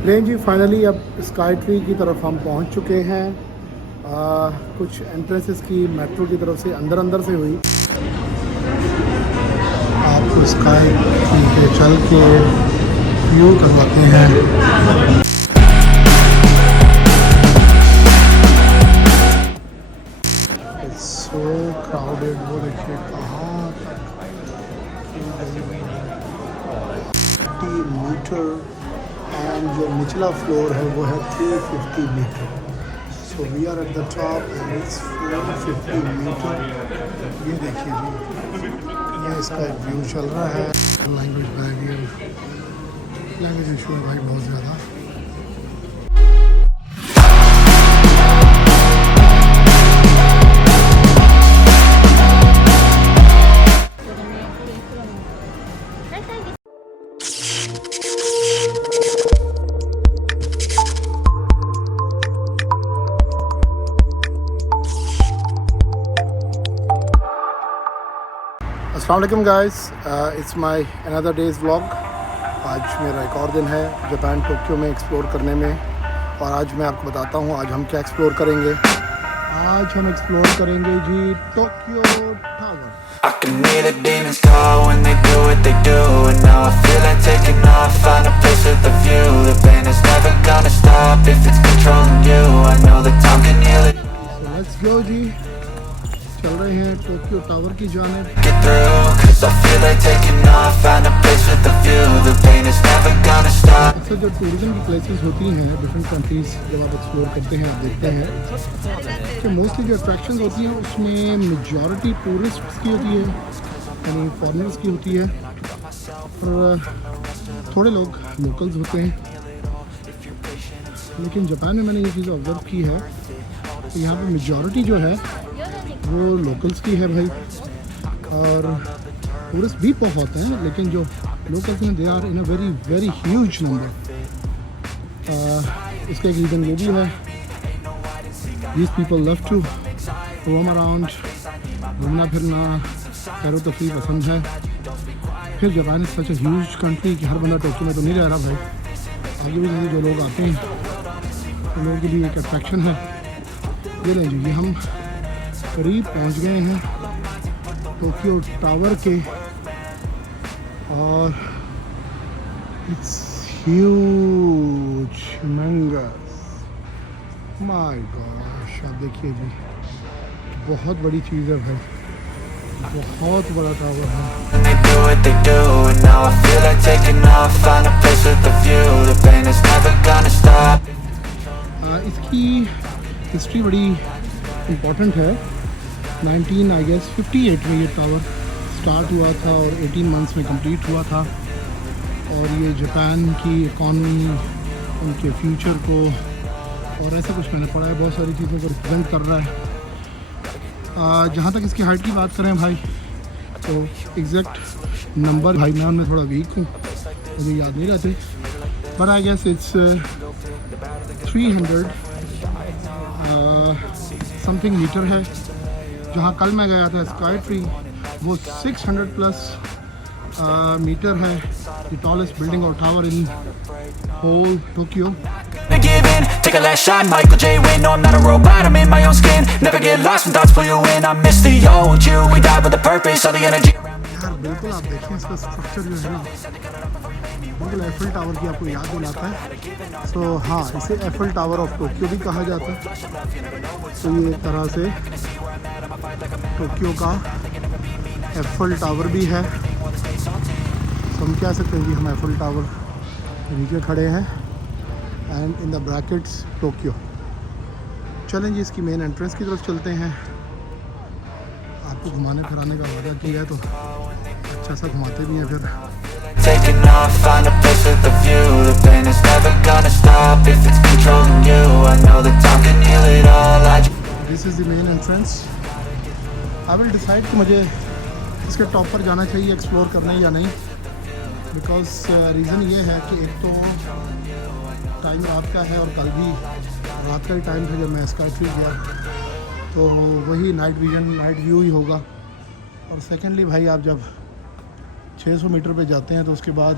नहीं जी, फाइनली अब sky tree की तरफ हम पहुंच चुके हैं। कुछ एंट्रेंसेस की मेट्रो की तरफ से अंदर से हुई। आपको स्काई ट्री पे चल के व्यू करवाते हैं। सो क्राउडेड, वो देखिए कहाँ तक 50 मीटर एंड जो निचला फ्लोर है वो है 350 metre. So we are at the top and it's 450 metre. ये देखिए जी, ये इसका एक व्यू चल रहा है। लैंग्वेज बैरियर, लैंग्वेज इशू है भाई बहुत ज़्यादा। अस्सलाम वालेकुम guys, it's my another days vlog. आज मेरा एक और दिन है जापान टोक्यो में एक्सप्लोर करने में, और आज मैं आपको बताता हूँ आज हम क्या एक्सप्लोर करेंगे। आज हम एक्सप्लोर करेंगे जी Tokyo tower. I can hear the demons call when they do what they do, and now I feel like taking off, find a place with a view. The pain is never gonna stop if it's controlling you. I know that time can heal it. So let's go जी, चल रहे हैं Tokyo tower की जानिब। Get through, 'cause I feel like taking off, find a place with a view. The pain is never gonna stop. अक्सर जो tourism की places होती हैं डिफरेंट कंट्रीज़, जब आप एक्सप्लोर करते हैं आप देखते हैं कि मोस्टली जो अट्रैक्शंस होती हैं उसमें मेजॉरिटी टूरिस्ट्स की होती है, यानी फॉरेनर्स की होती है, और थोड़े लोग लोकल्स होते हैं। लेकिन जापान में मैंने ये चीज़ ऑब्ज़र्व की है कि यहाँ पे मेजॉरिटी जो है वो लोकल्स की है भाई, और टूरिस्ट भी बहुत हैं, लेकिन जो लोकल्स हैं they are in a very very huge number. इसका एक रीज़न वो भी है, these people love to roam around, घूमना फिरना, सैर तफरीह पसंद है। फिर Japan is such a huge country कि हर बंदा टोक्यो में तो नहीं रह रहा भाई, आगे भी जो लोग आते हैं उन लोगों के लिए एक अट्रैक्शन है। ये लें जी, ये हम करीब पहुंच गए हैं टोक्यो टावर के, और it's huge humongous, my gosh. आप देखिए जी, बहुत बड़ी चीज़ है भाई, बहुत बड़ा टावर है। They do what they do, and now I feel like taking off, find a place with a view. The pain is never gonna stop. इसकी हिस्ट्री बड़ी इम्पोर्टेंट है। 1958 में ये टावर स्टार्ट हुआ था और 18 मंथ्स में कंप्लीट हुआ था, और ये जापान की इकॉनमी, उनके फ्यूचर को और ऐसा कुछ मैंने पढ़ा है, बहुत सारी चीज़ों को रिप्रेजेंट कर रहा है। जहाँ तक इसकी हाइट की बात करें भाई, तो एग्जैक्ट नंबर भाई मैं उनमें थोड़ा वीक हूँ, मुझे याद नहीं रहते, but I guess it's 300 something metre है। जहाँ कल मैं गया था स्काई ट्री, वो 600 प्लस मीटर है, द टॉलेस्ट बिल्डिंग और tower in whole Tokyo. Give in, take a last shot, Michael J. Win. No, I'm not a robot, I'm in my own skin. Never get lost when thoughts pull you in. I miss the old you, we died with a purpose. All the energy around me. यार बिल्कुल आप देखिए इसका structure जो है ना, बिल्कुल Eiffel tower की आपको याद दिलाता है। सो हाँ, इसे एफिल टावर ऑफ टोक्यो भी कहा जाता है। तो ये एक तरह से टोक्यो का एफिल टावर भी है। तो हम कह सकते हैं कि हम एफिल टावर के नीचे खड़े हैं, and in the brackets Tokyo. चलें जी, इसकी मेन एंट्रेंस की तरफ चलते हैं। आपको घुमाने फिराने का वादा किया है तो अच्छा सा घुमाते भी हैं फिर। Taking off, find a place with a view. The pain is never gonna stop if it's controlling you. I know that time can heal it all. This is the main entrance. I will decide कि मुझे इसके top पर जाना चाहिए explore करने या नहीं, because reason ये है कि एक तो टाइम रात का है, और कल भी रात का ही टाइम था जब मैं स्काई ट्री गया, तो वही नाइट विजन, नाइट व्यू ही होगा। और सेकेंडली भाई, आप जब 600 मीटर पे जाते हैं तो उसके बाद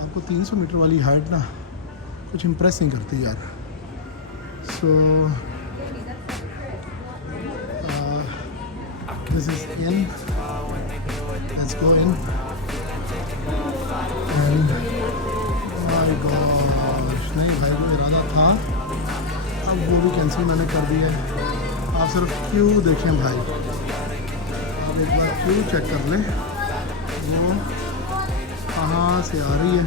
आपको 300 मीटर वाली हाइट ना कुछ इम्प्रेस नहीं करती यार। So this is in, let's go in and my God, नहीं भाई वो इरादा था, अब वो भी कैंसिल मैंने कर दिया है। आप सिर्फ क्यू देखें भाई, आप एक बार क्यू चेक कर लें वो कहाँ से आ रही है।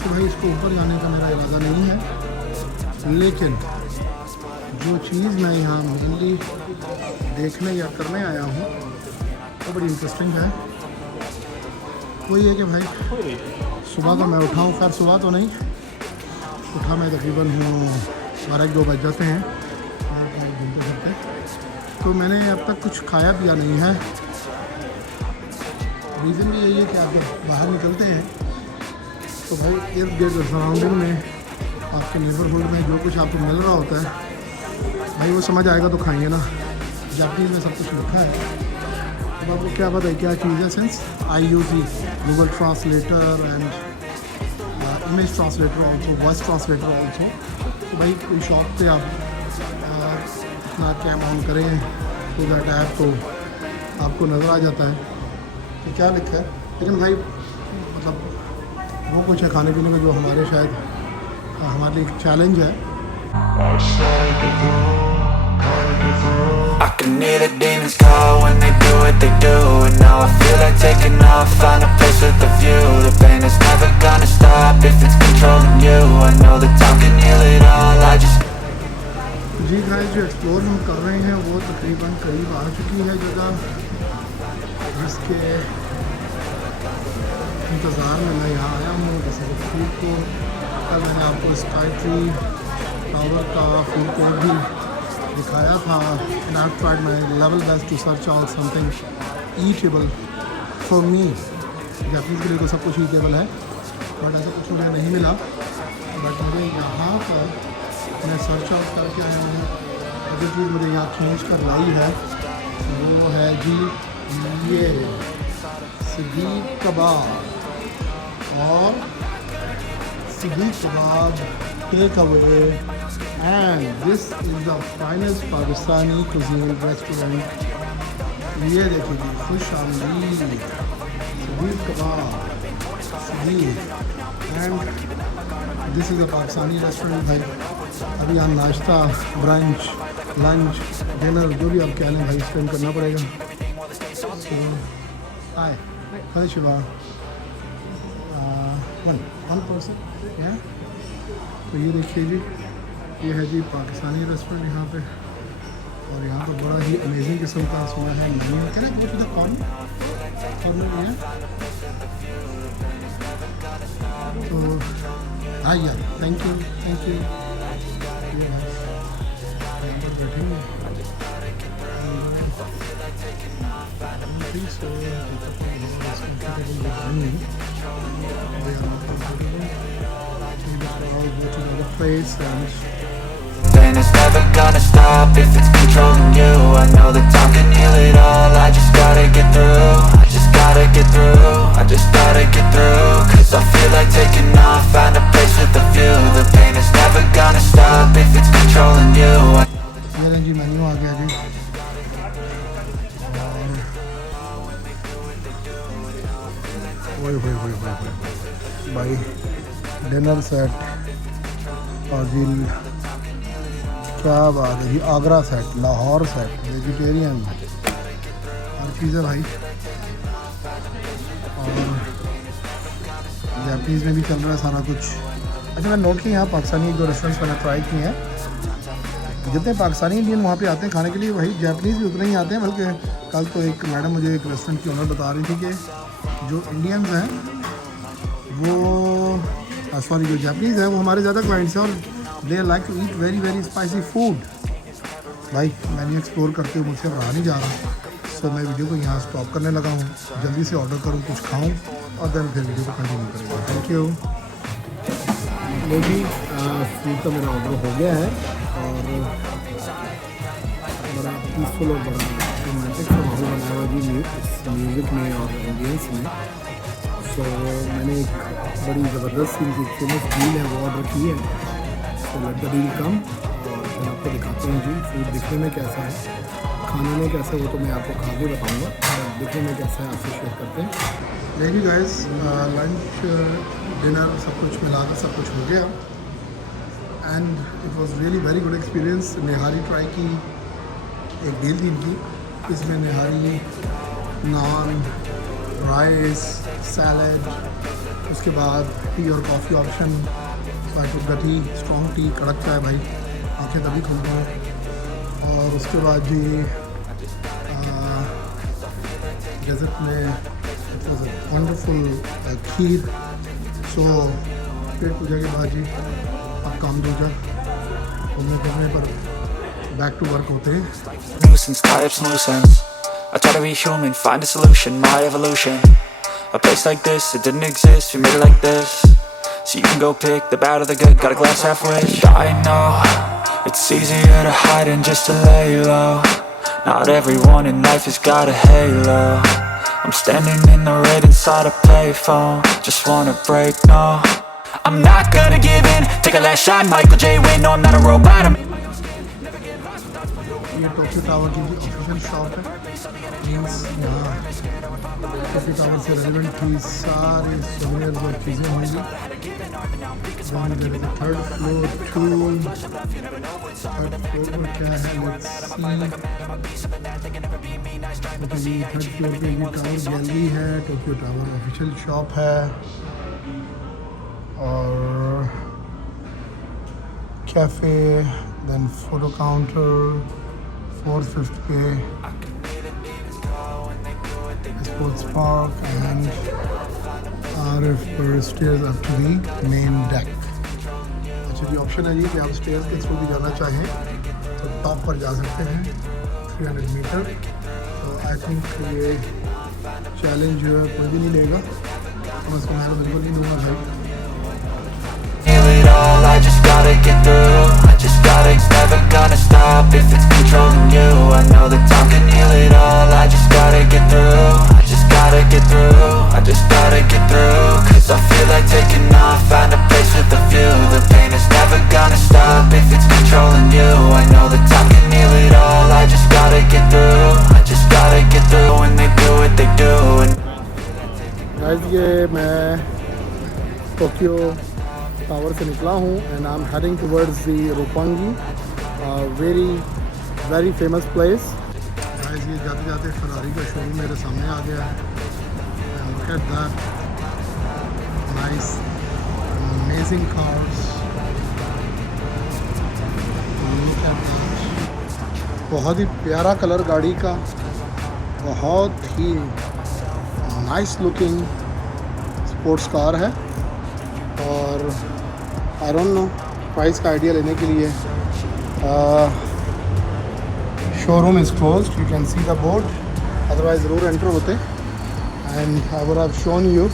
तो भाई इसको ऊपर जाने का मेरा इरादा नहीं है, लेकिन जो चीज़ मैं यहाँ मेनली देखने या करने आया हूँ वो बड़ी इंटरेस्टिंग है। वो ये है कि भाई सुबह तो मैं उठा हूँ, खैर सुबह तो नहीं उठा, मैं तकरीबन 12-2 बज जाते हैं घूमते फिरते, तो मैंने अब तक कुछ खाया पिया नहीं है। रीज़न भी यही है कि आप जब बाहर निकलते हैं तो भाई इर्द गिर्द सराउंडिंग में आपके नेबरहुड में जो कुछ आपको मिल रहा होता है भाई वो समझ आएगा तो खाएंगे ना। जापानीज़ में सब कुछ लिखा है, अब आपको क्या पता है क्या चीज़ है। Since I use Google translator and image translator also, voice translator also, तो भाई कोई शॉप पे आप अपना कैम ऑन करें तो दैट ऐप तो आपको नज़र आ जाता है कि क्या लिखा है। लेकिन भाई मतलब वो कुछ है खाने पीने का जो हमारे शायद हमारे लिए एक चैलेंज है। I can hear the demons call when they do what they do, and now I feel like taking off, find a place with a view. The pain is never gonna stop if it's controlling you. I know that time can heal it all, I just जी guys, जो explore हम कर रहे हैं वो तकरीबन करीब आ चुकी है जगह जिसके इंतज़ार में मैं यहाँ आया हूँ। जैसे कि फूड को कल मैंने आपको स्काई ट्री टावर का फूड कोर्ट भी दिखाया था, and I tried my level best to search out something eatable for me. Japanese के लिए तो सब कुछ ईटेबल है, बट ऐसा कुछ मुझे नहीं मिला। बट मुझे यहाँ पर मैं सर्च आउट करके आया हूँ, जो चीज़ मुझे यहाँ खींच कर लाई है वो है जी ये सीख कबाब, और seekh kebab take away, and this is the finest Pakistani cuisine restaurant. ये देखिए जी, खुश आमदीद seekh kebab seekh, and this is a Pakistani restaurant भाई। अभी यहाँ नाश्ता, ब्रंच, लंच, डिनर जो भी आप कह लें भाई स्पेंड करना पड़ेगा। हाय हाय शिवा, वन पर्सन है। तो ये देखिए जी, ये है जी पाकिस्तानी रेस्टोरेंट यहाँ पे, और यहाँ पर बड़ा ही अमेजिंग किस्म का सुना है मेन्यू। क्या ना कुछ कौन है तो हाँ यार, थैंक यू थैंक यू। बैठेंगे pain is never gonna stop if it's controlling you. I know that time can heal it all, I just gotta get through. I just gotta get through, I just gotta get through. Cause I feel like taking off, find a place with a view. The pain is never gonna stop if it's controlling you. ये जी menu आ गया जी, ओए होए होए होए भाई dinner set, और जी क्या बात है जी, Agra set, Lahore set, vegetarian हर चीज़ है भाई। और जापानीज़ में भी चल रहा है सारा कुछ। अच्छा मैं नोट किया यहाँ पाकिस्तानी एक दो रेस्टोरेंट्स मैंने ट्राई किए हैं, जितने पाकिस्तानी इंडियन वहाँ पे आते हैं खाने के लिए वही जापानीज़ भी उतने ही आते हैं। बल्कि कल तो एक मैडम मुझे एक रेस्टोरेंट की ओनर बता रही थी कि जो इंडियंस हैं वो सॉरी जो जापानीज़ हैं वो हमारे ज़्यादा क्लाइंट्स हैं, और they like to eat very very spicy food. भाई मैंने एक्सप्लोर करते हुए मुझसे रहा नहीं जा रहा, सो मैं वीडियो को यहाँ स्टॉप करने लगा हूँ, जल्दी से ऑर्डर करूँ, कुछ खाऊँ, और देन फिर वीडियो को कंटिन्यू करेंगे। Thank you. वो भी फूड का मेरा ऑर्डर हो गया है, और बड़ा पीसफुल और बड़ा रोमांटिक सा माहौल बनाया हुआ जी इस म्यूज़िक में और एम्बियंस में। सो मैंने एक बड़ी ज़बरदस्त इनकी फेमस डील है वो ऑर्डर की है। सो लेट द डील कम और फिर आपको दिखाते हैं जी फूड दिखने में कैसा है, खाने में कैसा है वो तो मैं आपको खा के बताऊँगा, दिखने में कैसा है आपसे शेयर करते हैं। देखिए गाइस, लंच डिनर सब कुछ मिलाकर सब कुछ हो गया and it was really very good experience. Nihari try की, एक डील थी इनकी, इसमें निहारी, नान, राइस, सैलड, उसके बाद टी और coffee option, T, strong T, कड़क चाय भाई, आँखें तभी खुलती हैं। और उसके बाद जी डेजर्ट में वंडरफुल खीर। सो पेट पूजा के बाद जी अब काम दूजा घूमने फिरने पर बैक टू वर्क होते हैं। Nuisance types loose ends. I try to be human, find a solution, my evolution. A place like this, it didn't exist, we made it like this. So you can go pick the bad or the good, got a glass half wish. I know, it's easier to hide than just to lay low. Not everyone in life has got a halo. I'm standing in the red inside a payphone, just wanna break, no. I'm not gonna give in, take a last shot, Michael J. Win, no I'm not a robot, I'm ये Tokyo tower की official shop है। Means यहाँ Tokyo tower से relevant थी सारी souvenirs और चीज़ें होंगी। Third floor to, third floor पर क्या है लेट्स सी। थर्ड फ्लोर पे ये टावर गैलरी है, टोक्यो टावर ऑफिशियल शॉप है और cafe, then photo counter, 4th 5th पे स्पोर्ट्स पार्क एंड RF पर stairs up to the main deck. अच्छा जी, ऑप्शन है जी कि आप स्टेयर्स के थ्रू भी जाना चाहें तो टॉप पर जा सकते हैं 300 मीटर। तो आई थिंक ये चैलेंज जो है कोई भी नहीं लेगा, तो मैं इसको मैं बिल्कुल नहीं दूँगा भाई। I just gotta get through, I just gotta, it's never gonna stop if it's controlling you. I know that time can heal it all, I just gotta get through, I just gotta get through, I just gotta get through. Cause I feel like taking off, find a place with a view. The pain is never gonna stop if it's controlling you. I know that time can heal it all, I just gotta get through, I just gotta get through. When they do what they do and guys ये मैं Tokyo tower से निकला हूँ and I am heading towards the Roppongi, very famous place. Guys ये जाते जाते Ferrari का showroom मेरे सामने आ गया है। Look at that nice amazing cars, look at that, बहुत ही प्यारा कलर गाड़ी का, बहुत ही नाइस लुकिंग स्पोर्ट्स कार है। और आई डोंट नो प्राइस का आइडिया लेने के लिए showroom is closed, you can see the board, otherwise ज़रूर एंटर होते and I would have shown you,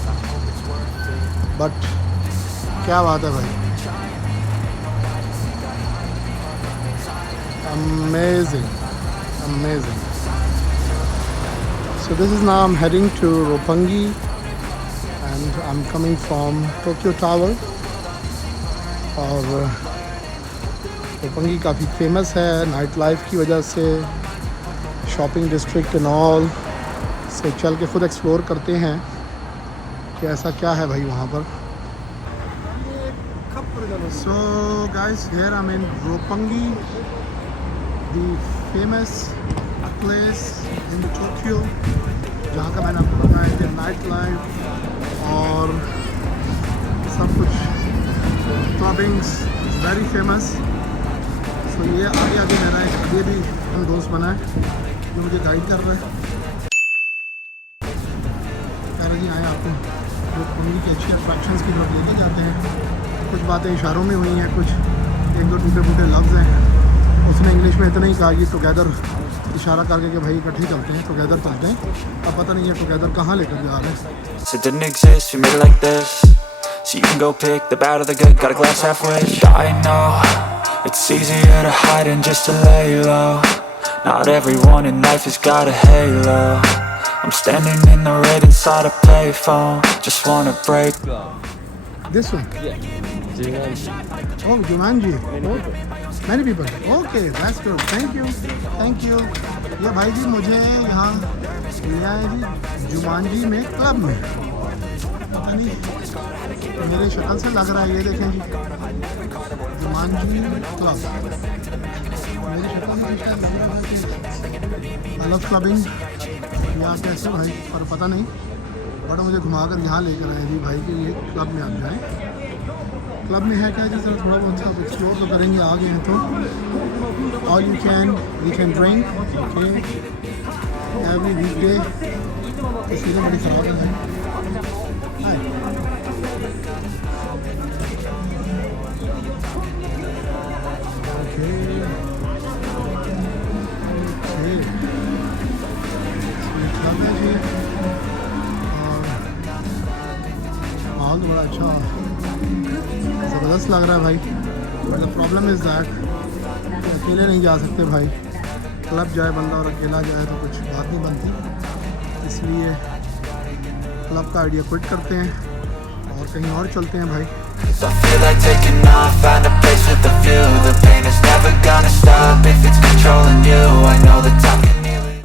but क्या बात है भाई, amazing amazing. So this is now I'm heading to Roppongi and I'm coming from Tokyo Tower। और रोपंगी काफ़ी famous है night life की वजह से, शॉपिंग डिस्ट्रिक्ट एंड ऑल से चल के खुद एक्सप्लोर करते हैं कि ऐसा क्या है भाई वहाँ पर। So guys here I am in Roppongi, the famous place in Tokyo, जहाँ का मैंने आपको बताया कि नाइट लाइफ और सब कुछ क्लबिंग्स वेरी फेमस। सो ये आगे आगे मेरा एक ये भी हम दोस्त बना है जो मुझे गाइड कर रहा है। कह रहे जी आए आपको रोपंगी की अच्छी अट्रैक्शंस की तरफ लेके जाते हैं। कुछ बातें इशारों में हुई हैं, कुछ एक दो टूटे फूटे लफ्ज़ हैं। उसने इंग्लिश में इतना ही कहा कि टुगेदर, इशारा करके कि भाई इकट्ठे चलते हैं, टुगेदर चलते हैं। अब पता नहीं है टुगेदर कहाँ लेकर जा रहे हैं। it didn't exist, we made it like this. So you can go pick the bad or the good, got a glass half wish. I know, it's easier to hide than just to lay low. Not everyone in life has got a halo. I'm standing in the red inside a payphone. Just wanna break. This one? Yeah. Oh, Jumanji. Oh, many people. Okay, that's good. Thank you. Thank you. ये भाई जी मुझे यहाँ लिया है जी Jumanji में club में, पता नहीं मेरे शक्ल से लग रहा है, ये देखें जी जुमानजी क्लब, मेरी शक्ल से शायद लग रहा है कि आई लव क्लबिंग यहाँ कैसे भाई, पर पता नहीं, बट मुझे घुमाकर यहाँ लेकर आए जी भाई कि ये क्लब में आप जाएँ। क्लब में है क्या जी, सर थोड़ा बहुत सब एक्सप्लोर तो करेंगे, आ गए हैं तो all you can drink every weekday. तस्वीरें बड़ी ख़राब हैं। क्लब है जी और माहौल तो बड़ा अच्छा ज़बरदस्त लग रहा है भाई। But the problem is that अकेले नहीं जा सकते भाई, क्लब जाए बंदा और अकेला जाए तो कुछ बात नहीं बनती, इसलिए क्लब का आइडिया क्विट करते हैं और कहीं और चलते हैं भाई। I feel like taking off, find